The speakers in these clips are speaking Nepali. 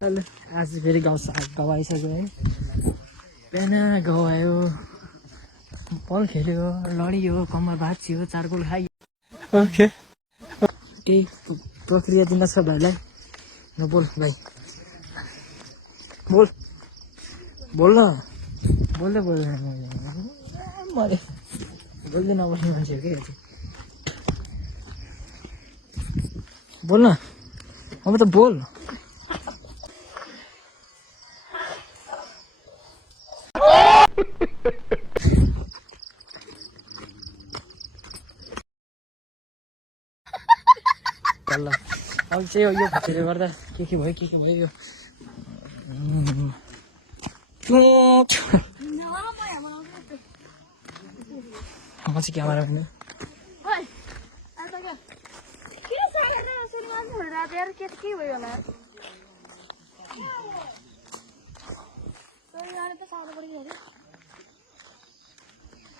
हेलो आज फेरि गाउँ आइसक्यो है बिहान गाउँ आयो बल खेल्यो लडियो कम्मर भाँचियो चारगोल खाइयो ओके केही प्रक्रिया दिन छ भाइलाई न बोल भाइ बोल बोल न बोल्दै बोल्दैन मरे बोल्दै नबोल्ने मान्छेहरू के बोल न अब त बोल ल अब चाहिँ यो भाषाले गर्दा के भयो यो म चाहिँ क्यामेरा पनि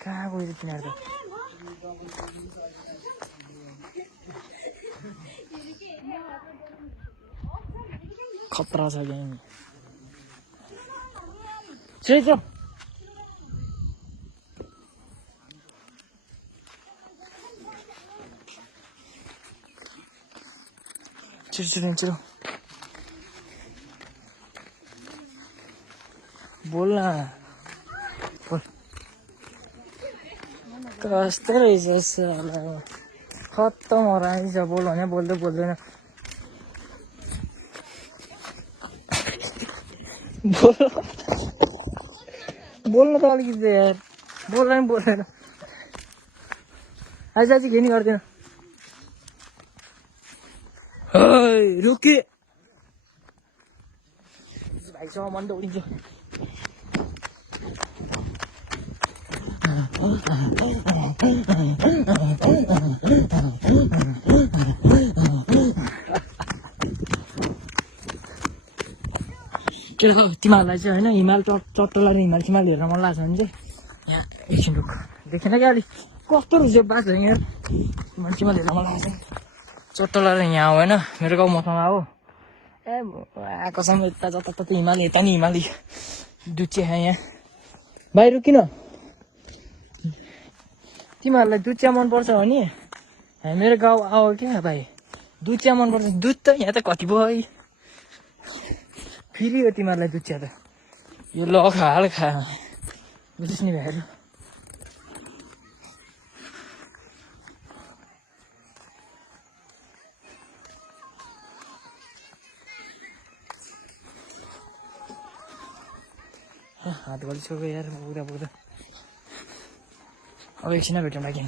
कहाँ गयो तिनीहरू त खतरा छ गेम छिटो छिटो बोल न बोल कस्तो रहेछ खत्तम हो रहेछ बोल भने बोल्दैन बोल्नु त अलिकति यार बोल्दैन आज घेनी गर्दैन रुके भाइसँग मन दौडिन्छ के हो तिमीहरूलाई चाहिँ होइन हिमाल चट्टला र हिमाल हेर्न मन लाग्छ भने चाहिँ यहाँ एकछिन रुख देखेन क्या अलिक कस्तो रहेछ बाटो यहाँ हिमाल हेर्न मन लाग्छ चट्टला र यहाँ हो होइन मेरो गाउँ मसँग हो ए आएकोसम्म यता जताततै हिमाल यता नि हिमाली दुचिया यहाँ बाहिर किन तिमीहरूलाई दुचिया मनपर्छ भने मेरो गाउँ आऊ क्या भाइ दुचिया मनपर्छ दुध त यहाँ त कति भयो फेरि हो तिमीहरूलाई दुचिया त यो ल हाल खा बुझिस् नि भाइहरू हात गलिसक्यो यार पुग्दा अब एकछिन भेटौँ लागि